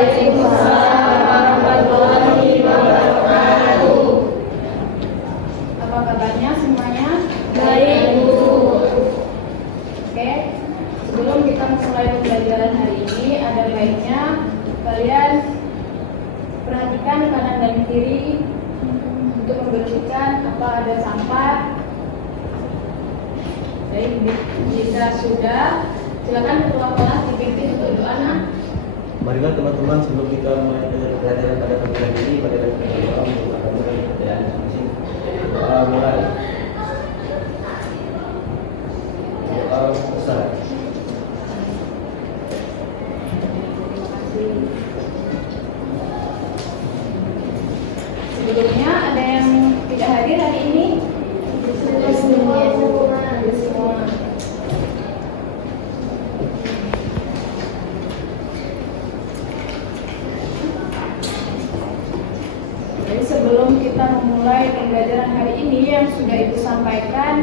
Waalaikumsalam warahmatullahi wabarakatuh. Apa kabarnya semuanya? Baik, Bu. Oke, sebelum kita mulai pembelajaran hari ini, ada baiknya kalian perhatikan kanan dan kiri untuk membersihkan apa ada sampah. Baik, jika sudah, silakan ketua kelas dipimpin untuk doa. Marilah teman-teman, sebelum kita mulai pelajaran pada pembelajaran ini, pada kita berdoa untuk mengatur pekerjaan masing-masing. Doa mulai. Doa besar. Sebelumnya ada yang tidak hadir hari ini? Semua. Jadi sebelum kita memulai pembelajaran hari ini yang sudah Ibu sampaikan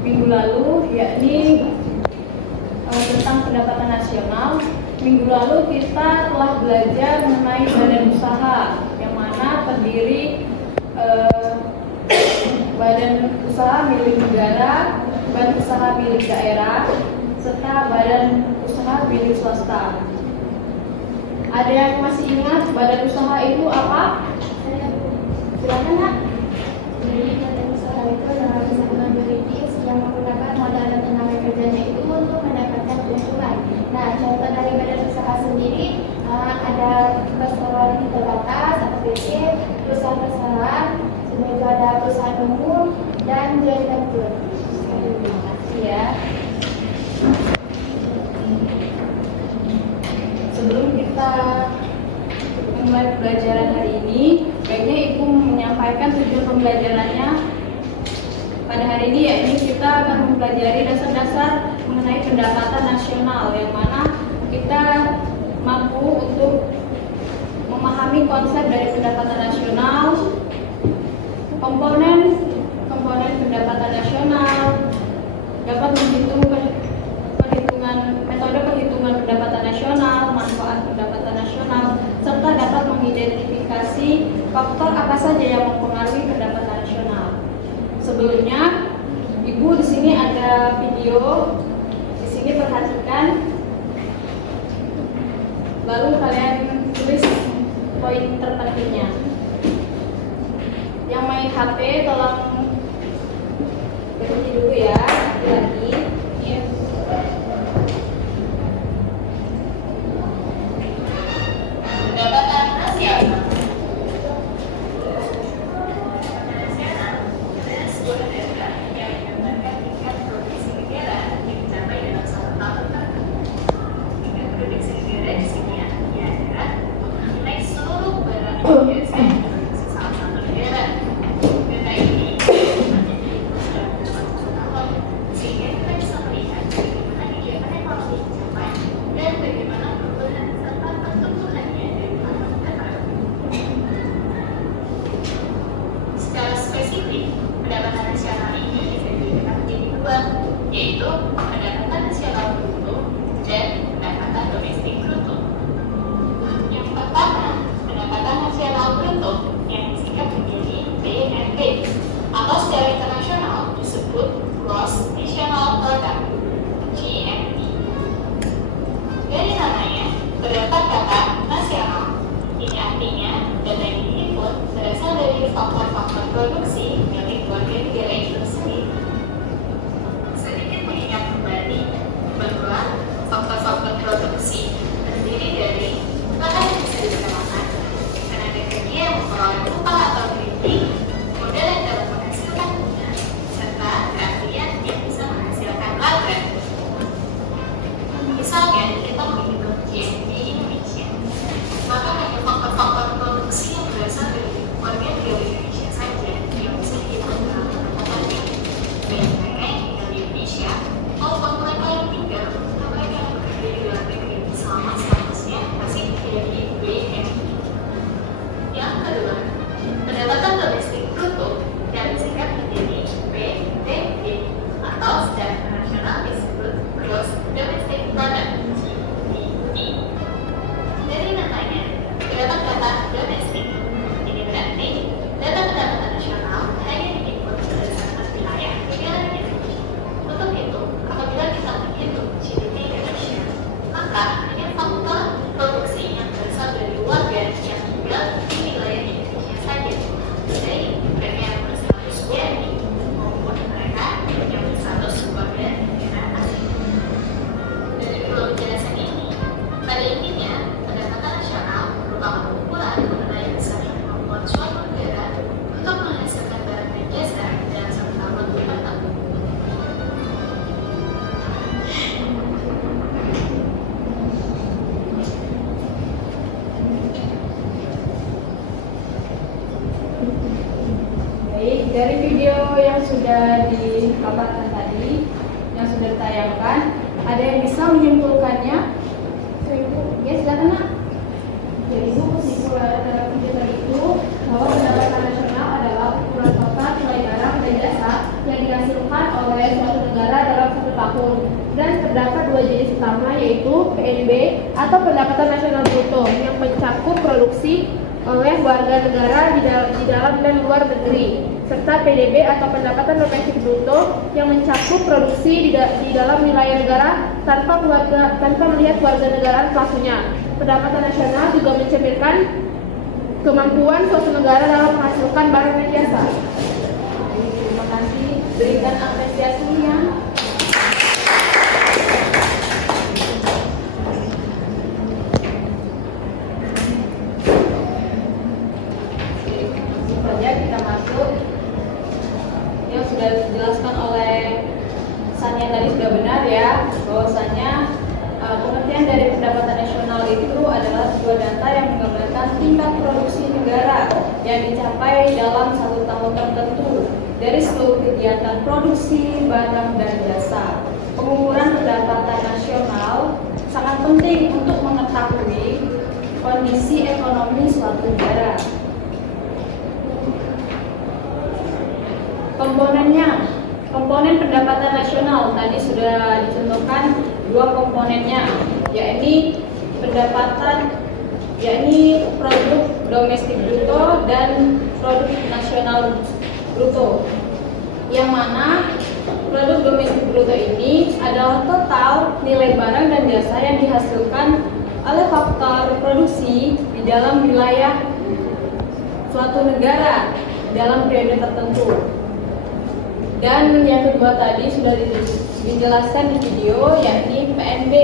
minggu lalu, yakni tentang pendapatan nasional. Minggu lalu kita telah belajar mengenai badan usaha, yang mana terdiri badan usaha milik negara, badan usaha milik daerah, serta badan usaha milik swasta. Ada yang masih ingat badan usaha itu apa? Silakan, Nak. Jadi badan usaha itu adalah usaha juridis yang menggunakan modal dan tenaga kerjanya itu untuk mendapatkan keuntungan. Nah, contoh dari badan usaha sendiri ada perseroan terbatas atau PT, perusahaan perseroan, juga ada perusahaan umum dan joint venture. Terima kasih ya. Sebelum kita memulai pembelajaran hari ini, baiknya Ibu menyampaikan tujuan pembelajarannya pada hari ini, yakni kita akan mempelajari dasar-dasar mengenai pendapatan nasional, yang mana kita mampu untuk memahami konsep dari pendapatan nasional, komponen pendapatan nasional, dapat menghitung metode perhitungan pendapatan nasional, manfaat pendapatan nasional, serta dapat mengidentifikasi faktor apa saja yang mempengaruhi pendapatan nasional. Sebelumnya, Ibu di sini ada video, di sini perhatikan, lalu kalian tulis poin terpentingnya. Yang main HP tolong berhenti dulu ya, lagi. Pendapatan nasional. Sebuah negara yang mengembangkan tingkat produksi negara yang mencapai dalam 1 tahun tertentu. Tingkat produksi negara di sini artinya adalah menilai seluruh barang yang biasa diproduksi salah satu negara. Data ini menjadi sudah tahun, sehingga kita bisa melihat bagaimana kegiatan ekonomi dicapai dan bagaimana perubahan serta pertumbuhannya dari tahun ke tahun. Secara spesifik, pendapatan nasional ini bisa dibagi menjadi dua, yaitu pendapatan nasional bruto dan pendapatan domestik bruto. Yang pertama, pendapatan nasional bruto yang disingkat menjadi BNP atau secara internasional disebut Gross National Product (GNP). Dari namanya terdapat kata nasional. Ini artinya data yang dihimpun berasal dari faktor-faktor produksi milik warga negara itu sendiri. Sedikit mengingat kembali bahwa faktor-faktor produksi terdiri dari bahan yang bisa digunakan, tenaga kerja yang memperoleh upah atau kritik, modal yang dapat menghasilkan bunga, serta keahlian yang bisa menghasilkan laba. Misalnya, kita menghitung GNP Indonesia, maka hanya faktor-faktor produksi yang berasal dari warga negara Indonesia saja yang bisa video yang sudah dikabarkan tadi, yang sudah ditayangkan, ada yang bisa menyimpulkannya? Ya, silakan Nak. Jadi kesimpulan dalam video tadi itu bahwa pendapatan nasional adalah ukuran total nilai barang dan jasa yang dihasilkan oleh suatu negara dalam satu tahun. Dan terdapat dua jenis utama, yaitu PNB atau pendapatan nasional bruto yang mencakup produksi oleh warga negara di dalam dan luar negeri, serta PDB atau pendapatan domestik bruto yang mencakup produksi di dalam wilayah negara tanpa melihat warga negara pelakunya. Pendapatan nasional juga mencerminkan kemampuan suatu negara dalam menghasilkan barang dan jasa. Terima kasih. Berikan apresiasinya. Langsung saja kita masuk. Yang sudah dijelaskan oleh Sania tadi sudah benar ya, bahwasanya pengertian dari pendapatan nasional itu adalah sebuah data yang menggambarkan tingkat produksi negara yang dicapai dalam satu tahun tertentu dari seluruh kegiatan produksi barang dan jasa. Pengukuran pendapatan nasional sangat penting untuk mengetahui kondisi ekonomi suatu negara. Komponen pendapatan nasional tadi sudah dicontohkan dua komponennya, yakni produk domestik bruto dan produk nasional bruto. Yang mana produk domestik bruto ini adalah total nilai barang dan jasa yang dihasilkan oleh faktor produksi di dalam wilayah suatu negara dalam periode tertentu. Dan yang kedua tadi sudah dijelaskan di video, yakni PNB,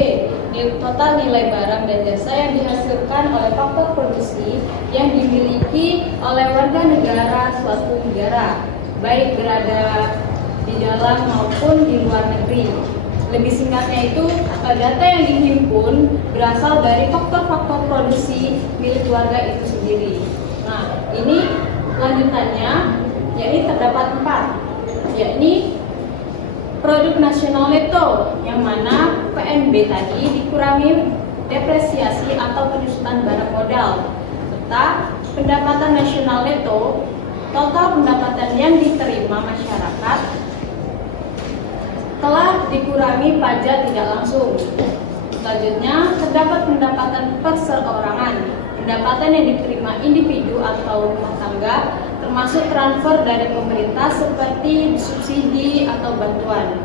total nilai barang dan jasa yang dihasilkan oleh faktor produksi yang dimiliki oleh warga negara suatu negara, baik berada di dalam maupun di luar negeri. Lebih singkatnya itu, data yang dihimpun berasal dari faktor-faktor produksi milik warga itu sendiri. Nah, ini lanjutannya, yakni terdapat 4, yakni produk nasional neto, yang mana PNB tadi dikurangi depresiasi atau penyusutan barang modal, serta pendapatan nasional neto, total pendapatan yang diterima masyarakat telah dikurangi pajak tidak langsung. Selanjutnya, terdapat pendapatan perseorangan, pendapatan yang diterima individu atau rumah tangga, termasuk transfer dari pemerintah seperti subsidi atau bantuan.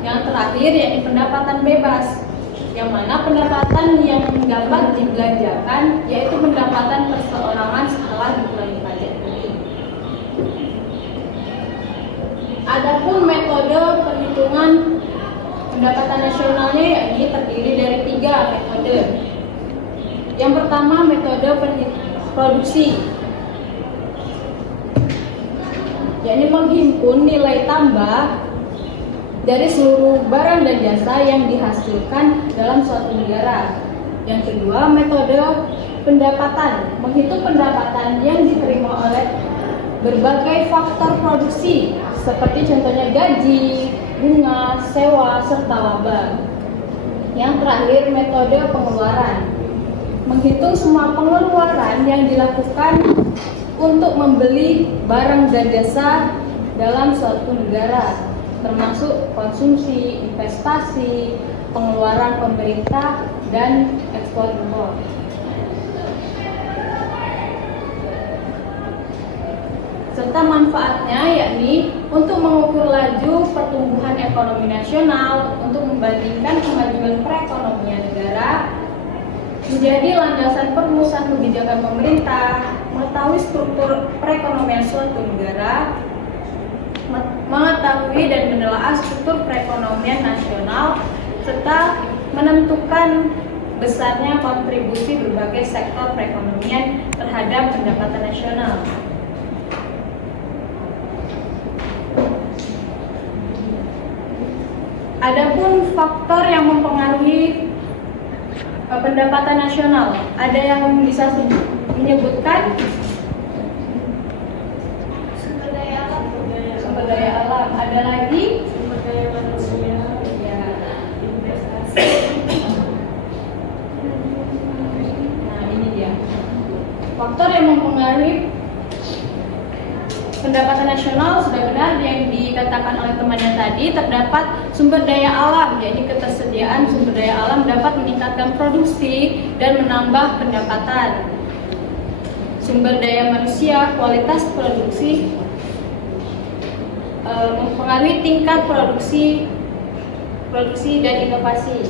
Yang terakhir yakni pendapatan bebas, yang mana pendapatan yang dapat dibelanjakan yaitu pendapatan perseorangan setelah dikurangi pajak. Adapun metode perhitungan pendapatan nasionalnya yakni terdiri dari 3 metode. Yang pertama, metode produksi, yakni menghimpun nilai tambah dari seluruh barang dan jasa yang dihasilkan dalam suatu negara. Yang kedua, metode pendapatan, menghitung pendapatan yang diterima oleh berbagai faktor produksi, seperti contohnya gaji, bunga, sewa, serta laba. Yang terakhir, metode pengeluaran, menghitung semua pengeluaran yang dilakukan untuk membeli barang dan jasa dalam suatu negara, termasuk konsumsi, investasi, pengeluaran pemerintah, dan ekspor impor. Serta manfaatnya yakni untuk mengukur laju pertumbuhan ekonomi nasional, untuk membandingkan kemajuan perekonomian negara, menjadi landasan perumusan kebijakan pemerintah, mengetahui struktur perekonomian suatu negara, mengetahui dan menelaah struktur perekonomian nasional, serta menentukan besarnya kontribusi berbagai sektor perekonomian terhadap pendapatan nasional. Adapun faktor yang mempengaruhi pendapatan nasional, ada yang bisa menyebutkan? Sumber daya alam. Faktor yang mempengaruhi pendapatan nasional sudah benar yang dikatakan oleh temannya tadi, terdapat sumber daya alam. Jadi ketersediaan sumber daya alam dapat meningkatkan produksi dan menambah pendapatan. Sumber daya manusia, kualitas produksi mempengaruhi tingkat produksi dan inovasi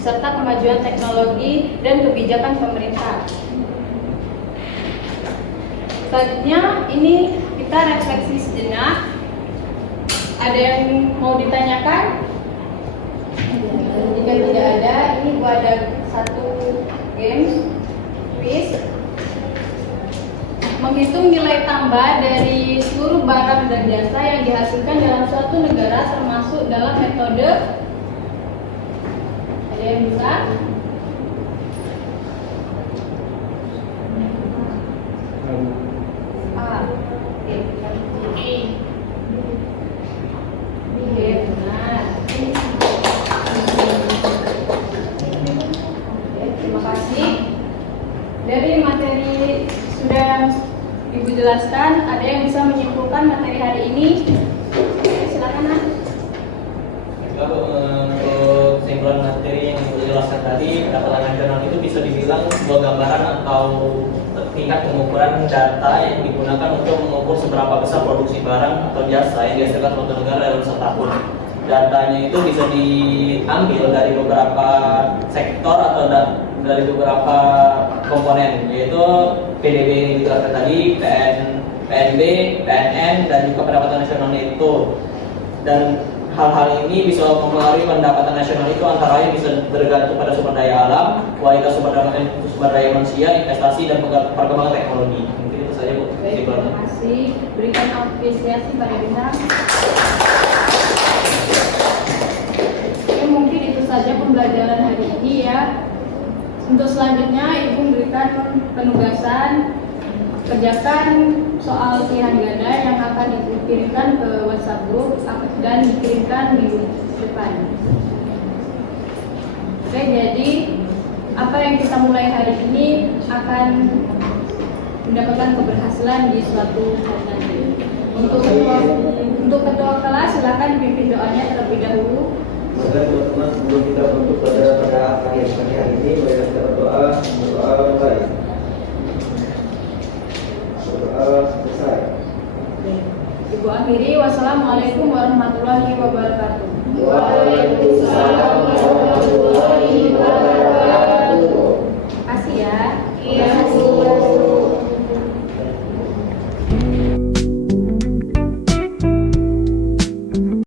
serta kemajuan teknologi dan kebijakan pemerintah. Selanjutnya ini kita refleksi sejenak. Ada yang mau ditanyakan? Jika tidak ada, ini gua ada satu games quiz. Menghitung nilai tambah dari seluruh barang dan jasa yang dihasilkan dalam suatu negara termasuk dalam metode. Ada yang bisa? A. Oke, benar. Terima kasih. Dari materi sudah Ibu jelaskan, ada yang bisa menyimpulkan materi hari ini? Silakan, Mas. Kalau untuk kesimpulan materi yang Ibu jelaskan tadi, pendapatan nasional itu bisa dibilang sebuah gambaran atau tingkat pengukuran data yang digunakan untuk mengukur seberapa besar produksi barang atau jasa yang dihasilkan suatu negara dalam setahun. Datanya itu bisa diambil dari beberapa sektor atau dari beberapa komponen, yaitu PDB yang dijelaskan tadi, PNB, PNN, dan juga pendapatan nasionalnya itu. Dan hal-hal ini bisa mempengaruhi pendapatan nasional itu antara lain bisa bergantung pada sumber daya alam, kualitas sumber daya manusia, investasi, dan perkembangan teknologi. Mungkin itu saja, Bu. Baik, terima kasih. Berikan apresiasi pada bintang. Oke, mungkin itu saja pembelajaran hari ini ya. Untuk selanjutnya, Ibu memberikan penugasan kerjakan soal pilihan ganda yang akan dikirimkan ke WhatsApp group dan dikirimkan minggu depan. Oke, jadi apa yang kita mulai hari ini akan mendapatkan keberhasilan di suatu hari nanti. Untuk ketua kelas silakan dipimpin doanya terlebih dahulu. Maka teman-teman sebelum kita menutup pada akhir hari ini, mari kita berdoa baik. Berdoa selesai. Ibu akhiri, wassalamualaikum warahmatullahi wabarakatuh. Waalaikumsalam warahmatullahi wabarakatuh.